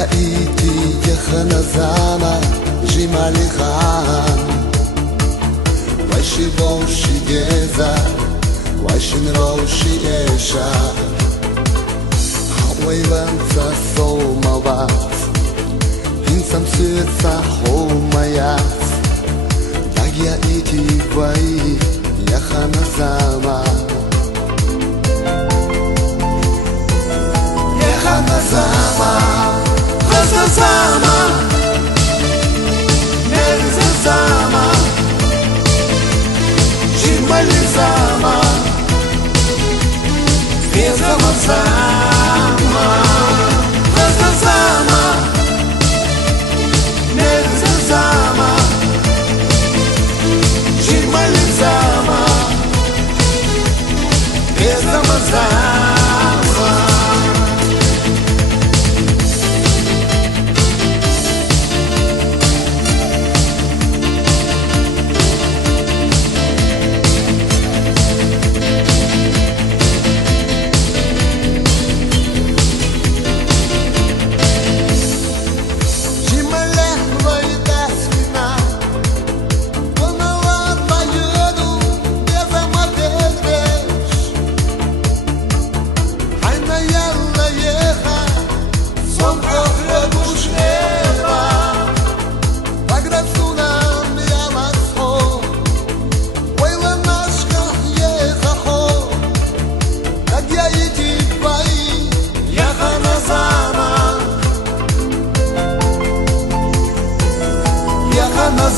Dagya iti yakhana zama jimali khan Waishi boshi geza Waishin roshi esha Hawai vantsa soma vas Hinsam syetsa homayas Dagya iti vai yakhana zama Yakhana zama Khazna zama Nerza zama Jimali zama Bezama zama Khazna zama Nerza zama Jimali zama Bezama zama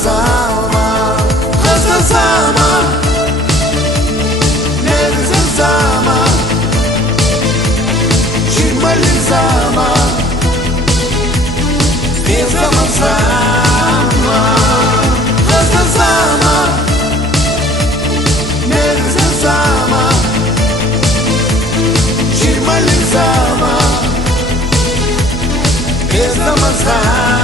Zama, Khazna zama, Nerza zama, Jimali zama, Bezama zama, Khazna zama, Nerza zama, Jimali zama, Bezama zama.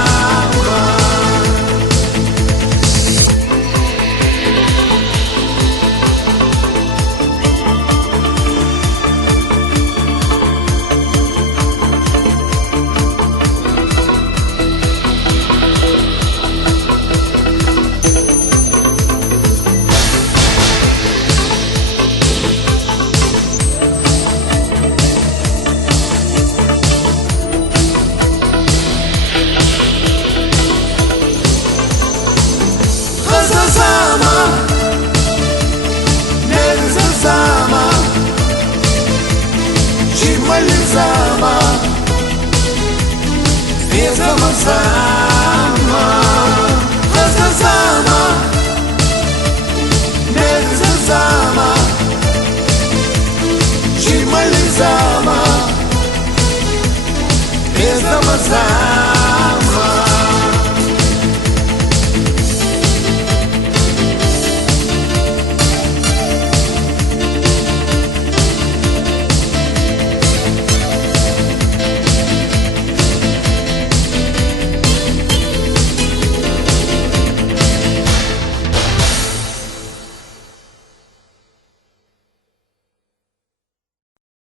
Zama, Nerza zama, Jimali zama, Bezama zama, Khazna zama, Nerza zama, Jimali zama, Bezama zama.